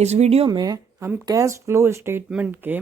इस वीडियो में हम कैश फ्लो स्टेटमेंट के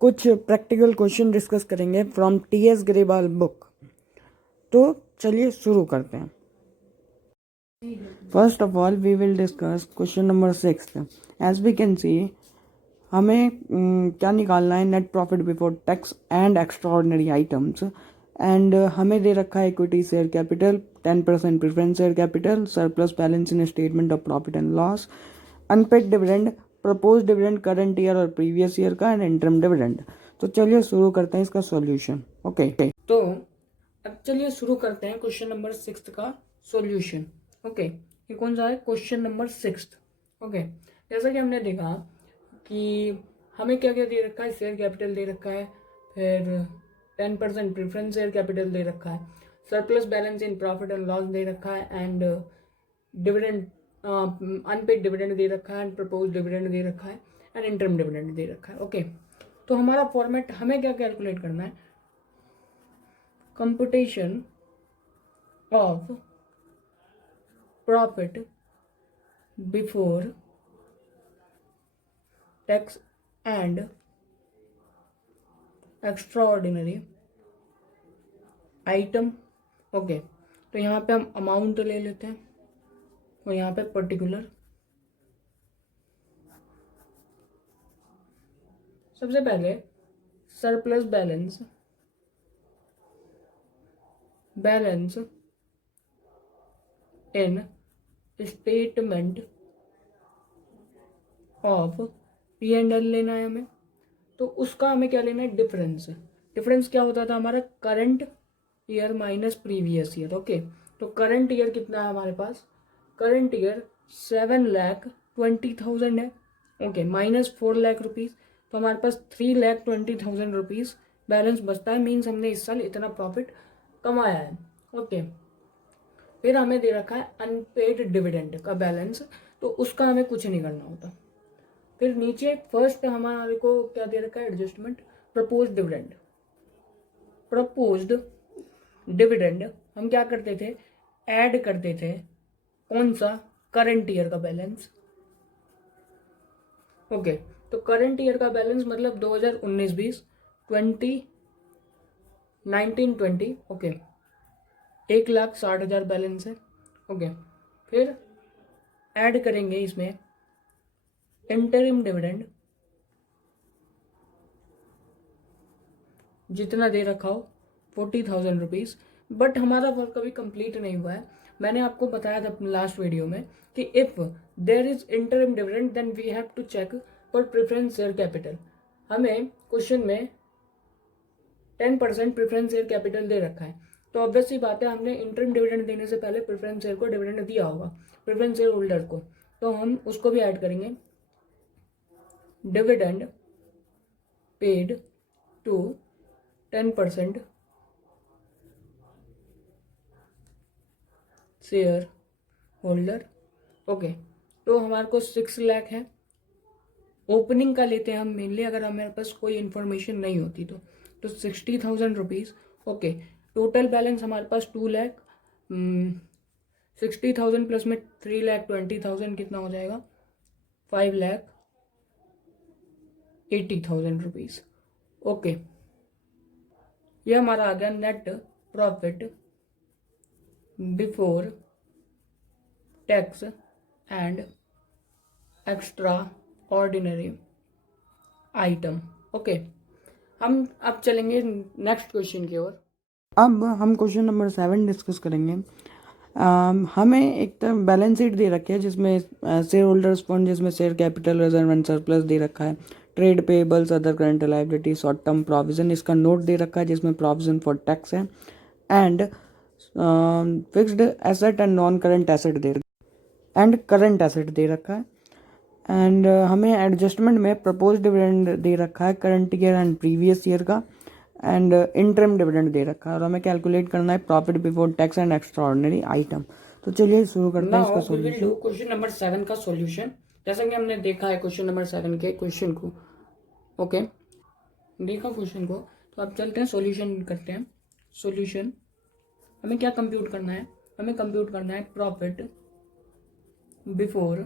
कुछ प्रैक्टिकल क्वेश्चन डिस्कस करेंगे फ्रॉम टीएस ग्रेवाल बुक। तो चलिए शुरू करते हैं। First of all we will discuss question number 6। As we can see हमें क्या निकालना है, net profit before tax and extra ordinary items. And हमें दे रखा है equity share capital 10% preference share capital, surplus balance in statement of profit and loss, unpaid dividend, propose dividend current year और previous year का, and interim dividend. तो चलिए शुरू करते हैं इसका सॉल्यूशन। ओके तो अब चलिए शुरू करते हैं क्वेश्चन नंबर 6 का सॉल्यूशन। ओके ये कौन सा है? Question number 6। ओके जैसा कि हमने देखा कि हमें क्या क्या दे रखा है, शेयर कैपिटल दे रखा है, फिर 10% प्रेफरेंस शेयर कैपिटल दे रखा है, surplus balance in profit and loss दे रखा है, एंड डिविडेंड अनपेड डिविडेंड दे रखा है, एंड प्रपोज डिविडेंड दे रखा है, एंड इंटरम डिविडेंड दे रखा है। ओके तो हमारा फॉर्मेट हमें क्या कैलकुलेट करना है? Computation of profit before tax and extra ordinary item. Okay तो यहाँ पे हम अमाउंट ले लेते हैं और यहाँ पे पर्टिकुलर। सबसे पहले surplus balance in statement of P and L लेना है हमें। तो उसका हमें क्या लेना है? डिफरेंस क्या होता था हमारा? Current year minus previous year. Okay तो करंट ईयर कितना है हमारे पास? करंट ईयर 7,20,000 है। ओके माइनस 4,00,000 रुपीज़, तो हमारे पास 3,20,000 रुपीज़ बैलेंस बचता है। मीन्स हमने इस साल इतना प्रॉफिट कमाया है। ओके फिर हमें दे रखा है अनपेड डिविडेंड का बैलेंस, तो उसका हमें कुछ नहीं करना होता। फिर नीचे फर्स्ट हमारे को क्या दे रखा है? एडजस्टमेंट प्रपोज्ड डिविडेंड हम क्या करते थे? ऐड करते थे। कौन सा? करंट ईयर का बैलेंस। ओके तो करंट ईयर का बैलेंस मतलब 2019-20 2019-20। ओके 1,60,000 बैलेंस है। ओके फिर ऐड करेंगे इसमें इंटरिम डिविडेंड, जितना दे रखा हो 40,000 रुपीज़। बट हमारा वर्क अभी कंप्लीट नहीं हुआ है। मैंने आपको बताया था लास्ट वीडियो में कि if there is interim dividend then we have to check for preference share capital. हमें क्वेश्चन में 10% प्रेफरेंस शेयर कैपिटल दे रखा है, तो ऑब्वियसली बात है हमने इंटरिम डिविडेंड देने से पहले प्रेफरेंस शेयर को डिविडेंड दिया होगा, प्रेफरेंस शेयर होल्डर को, तो हम उसको भी ऐड करेंगे। Dividend paid to 10% shareholder. Okay तो हमारे को 6 लाख है। ओपनिंग का लेते हैं हम मेनली, अगर हमारे पास कोई इन्फॉर्मेशन नहीं होती तो 60,000 रुपीज़। ओके टोटल बैलेंस हमारे पास 2 लाख। 60,000 प्लस में 3,20,000 कितना हो जाएगा? 5,80,000 रुपीज़। ओके ये हमारा आ गया net profit before tax and extra ordinary item. Okay हम अब चलेंगे नेक्स्ट क्वेश्चन की ओर। अब हम क्वेश्चन नंबर 7 डिस्कस करेंगे। हमें एक तरह बैलेंस शीट दे रखी है जिसमें शेयर होल्डर्स फंड, जिसमें share capital, reserve and surplus दे रखा है, trade payables, other current liability, short term provision, इसका नोट दे रखा है जिसमें प्रोविजन फॉर टैक्स है, and fixed asset and non current asset and current asset दे रखा है। एंड हमें एडजस्टमेंट में प्रपोज डिविडेंड दे रखा है current year and previous year का, एंड इंटरम डिविडेंड दे रखा है, और हमें कैलकुलेट करना है profit before tax and extra ordinary item. तो चलिए शुरू करते हैं इसका सॉल्यूशन। क्वेश्चन नंबर 7 का सॉल्यूशन। जैसा कि हमने देखा है क्वेश्चन नंबर 7 के क्वेश्चन को, ओके देखा क्वेश्चन को, तो अब चलते हैं सॉल्यूशन करते हैं। सॉल्यूशन हमें क्या कंप्यूट करना है? हमें कंप्यूट करना है profit before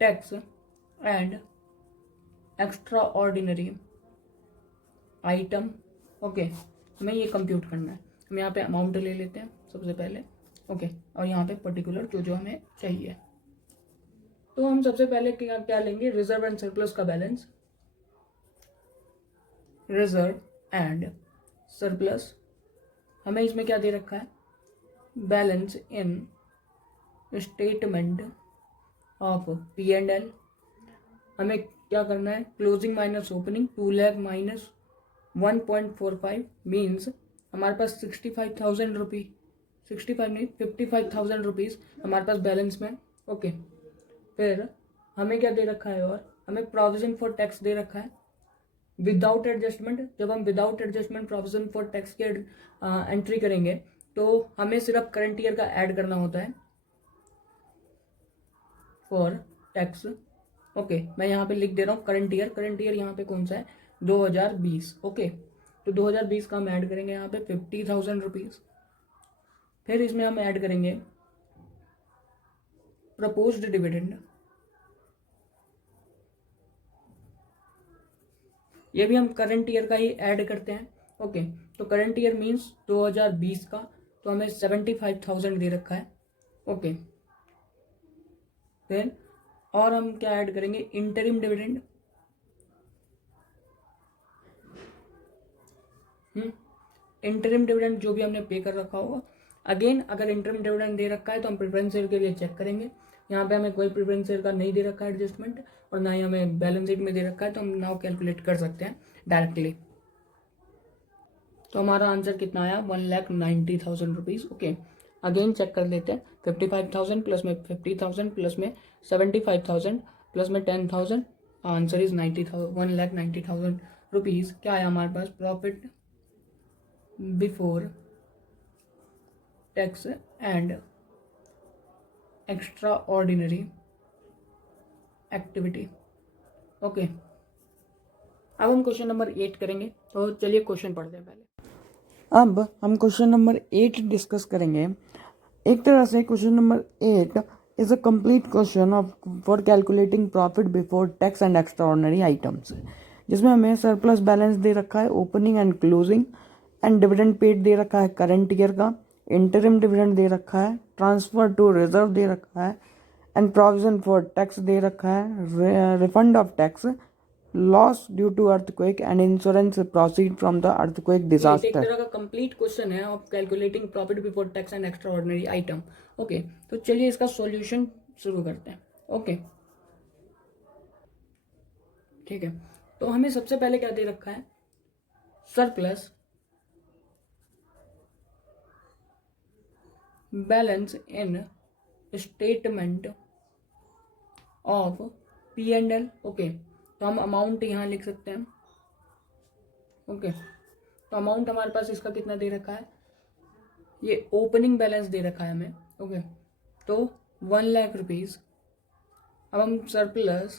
tax and extra ordinary item. Okay, हमें ये कंप्यूट करना है। हम यहाँ पे अमाउंट ले लेते हैं सबसे पहले। ओके, और यहाँ पे पर्टिकुलर जो जो हमें चाहिए। तो हम सबसे पहले क्या लेंगे, रिजर्व एंड सरप्लस का बैलेंस। रिजर्व एंड सरप्लस, हमें इसमें क्या दे रखा है, balance in statement of P and L. हमें क्या करना है, closing minus opening, 2 lakh minus 1.45 means हमारे पास 65,000 रुपी, 65 नहीं 55,000 रुपीज़ हमारे पास बैलेंस में। ओके, फिर हमें क्या दे रखा है, और हमें प्रोविजन फॉर टैक्स दे रखा है विदाउट एडजस्टमेंट। जब हम without adjustment provision for tax के एंट्री करेंगे तो हमें सिर्फ करंट ईयर का ऐड करना होता है फॉर टैक्स। ओके, मैं यहाँ पे लिख दे रहा हूँ करंट ईयर। करंट ईयर यहाँ पे कौन सा है, 2020। ओके, तो 2020 का हम ऐड करेंगे यहाँ पे 50,000 रुपीज़। फिर इसमें हम ऐड करेंगे प्रपोज्ड डिविडेंड, ये भी हम करंट ईयर का ही ऐड करते हैं। ओके, तो करंट ईयर मीन्स 2020 का, तो हमें 75,000 दे रखा है। ओके, फिर और हम क्या ऐड करेंगे, इंटरिम डिविडेंड। इंटरिम डिविडेंड जो भी हमने पे कर रखा होगा। अगेन अगर इंटरिम डिविडेंड दे रखा है तो हम प्रेफरेंस शेयर के लिए चेक करेंगे। यहाँ पे हमें कोई प्रेफरेंस शेयर का नहीं दे रखा है एडजस्टमेंट, और ना ही हमें बैलेंस शीट में दे रखा है, तो हम नाउ कैलकुलेट कर सकते हैं डायरेक्टली। तो हमारा आंसर कितना आया, 1,90,000 रुपीज़। ओके, अगेन चेक कर लेते हैं, 55,000 प्लस में 50,000 प्लस में 75,000 प्लस में 10,000, आंसर इज 1,90,000 रुपीज़। क्या आया हमारे पास, profit before tax and extra ordinary activity. Okay, अब हम क्वेश्चन नंबर 8 करेंगे। तो चलिए क्वेश्चन पढ़ते हैं पहले। अब हम क्वेश्चन नंबर 8 डिस्कस करेंगे। एक तरह से question number 8 is a complete question of for calculating profit before tax and extra ordinary items, जिसमें हमें सरप्लस बैलेंस दे रखा है, opening and closing, and dividend paid दे रखा है करंट ईयर का, इंटरिम डिविडेंड दे रखा है, ट्रांसफर टू रिजर्व दे रखा है, एंड प्रोविजन फॉर टैक्स दे रखा है, refund of tax, loss due to earthquake and insurance proceed from the earthquake disaster. एक तरह का कंप्लीट क्वेश्चन है of calculating profit before tax and extra ordinary item. Okay, तो चलिए इसका सॉल्यूशन शुरू करते हैं। ओके, ठीक है, तो हमें सबसे पहले क्या दे रखा है, surplus balance in statement of P and L. Okay, तो हम अमाउंट यहाँ लिख सकते हैं। ओके, तो अमाउंट हमारे पास इसका कितना दे रखा है, ये ओपनिंग बैलेंस दे रखा है हमें। ओके, तो 1 लाख रुपीज़। अब हम surplus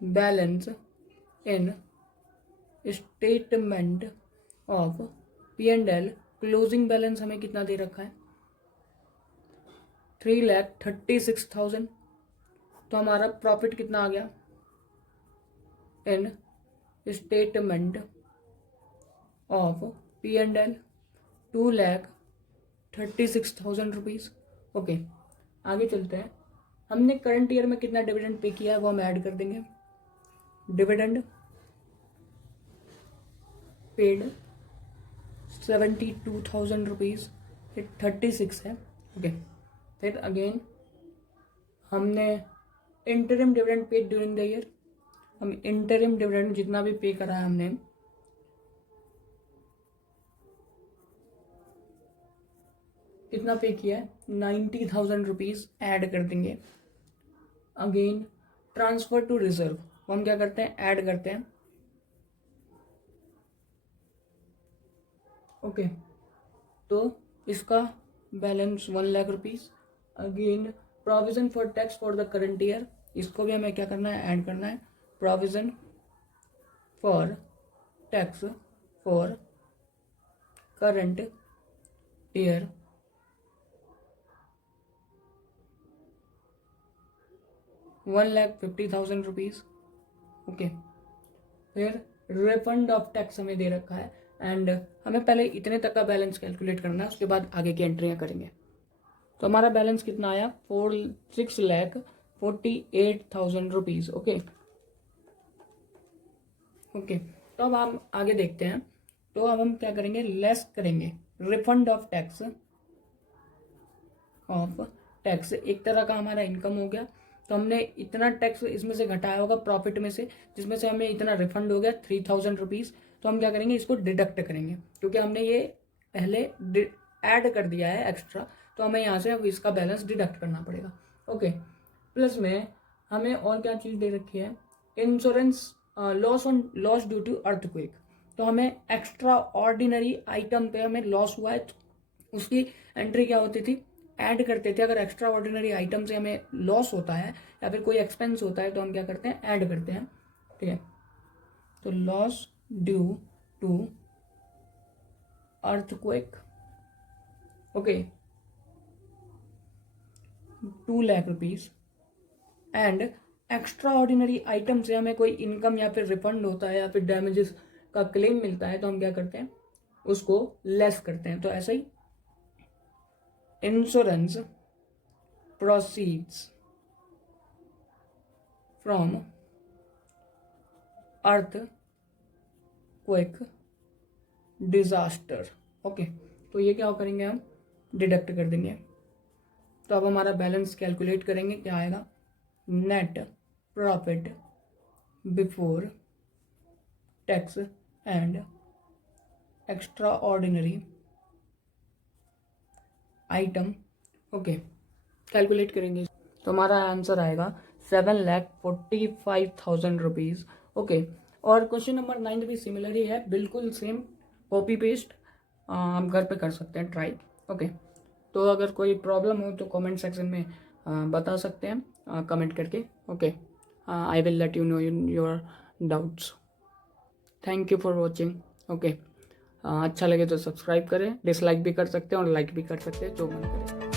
balance in statement of P and L, closing balance हमें कितना दे रखा है, 3,36,000। तो हमारा प्रॉफिट कितना आ गया, in statement of P and L 2,36,000 rupees. Okay, आगे चलते हैं। हमने करंट ईयर में कितना डिविडेंड पे किया है वो हम ऐड कर देंगे। डिविडेंड पेड 72,000 रुपीज़, 36 है। ओके, फिर अगेन हमने interim dividend paid during the year, हम इंटरिम डिविडेंड जितना भी पे करा है हमने, कितना पे किया है, 90,000 रुपीज़ ऐड कर देंगे। अगेन ट्रांसफर टू रिजर्व, हम क्या करते हैं, ऐड करते हैं। ओके, तो इसका balance 1 lakh rupees. Again provision for tax for the current year, इसको भी हमें क्या करना है, ऐड करना है। Provision for tax for current year 1,50,000 rupees. Okay, फिर रिफंड ऑफ टैक्स हमें दे रखा है एंड हमें पहले इतने तक का बैलेंस कैलकुलेट करना है, उसके बाद आगे की एंट्रियाँ करेंगे। तो हमारा बैलेंस कितना आया, 6,48,000 रुपीज़। ओके ओके, तो अब हम आगे देखते हैं। तो अब हम क्या करेंगे, लेस करेंगे रिफंड ऑफ टैक्स एक तरह का हमारा इनकम हो गया। तो हमने इतना टैक्स इसमें से घटाया होगा प्रॉफिट में से, जिसमें से हमें इतना रिफंड हो गया 3,000 रुपीज़। तो हम क्या करेंगे, इसको डिडक्ट करेंगे क्योंकि हमने ये पहले ऐड कर दिया है एक्स्ट्रा, तो हमें यहाँ से अब इसका बैलेंस डिडक्ट करना पड़ेगा। ओके, प्लस में हमें और क्या चीज़ दे रखी है, insurance loss due to earthquake. तो हमें एक्स्ट्रा ऑर्डिनरी आइटम पे हमें लॉस हुआ है, तो उसकी एंट्री क्या होती थी, ऐड करते थे। अगर एक्स्ट्रा ऑर्डिनरी आइटम से हमें लॉस होता है या फिर कोई एक्सपेंस होता है तो हम क्या करते हैं, ऐड करते हैं। ठीक है, तो loss due to earthquake, okay, 2 lakh rupees. And extra ordinary item से हमें कोई इनकम या फिर रिफंड होता है या फिर डैमेजेस का क्लेम मिलता है, तो हम क्या करते हैं, उसको लेस करते हैं। तो ऐसा ही insurance proceeds from earthquake disaster। Okay, तो ये क्या करेंगे, हम डिडक्ट कर देंगे। तो अब हमारा बैलेंस कैलकुलेट करेंगे, क्या आएगा, net profit before tax and extra ordinary item. Okay, calculate करेंगे तो हमारा आंसर आएगा 7,45,000 रुपीज़। ओके, और क्वेश्चन नंबर 9 भी सिमिलर ही है, बिल्कुल सेम कॉपी पेस्ट हम घर पे कर सकते हैं ट्राई। ओके, तो अगर कोई प्रॉब्लम हो तो कमेंट सेक्शन में बता सकते हैं कमेंट करके। Okay, I will let you know your doubts. Thank you for watching. Okay, अच्छा लगे तो सब्सक्राइब करें, डिसलाइक भी कर सकते हैं और लाइक भी कर सकते हैं, जो मन करे।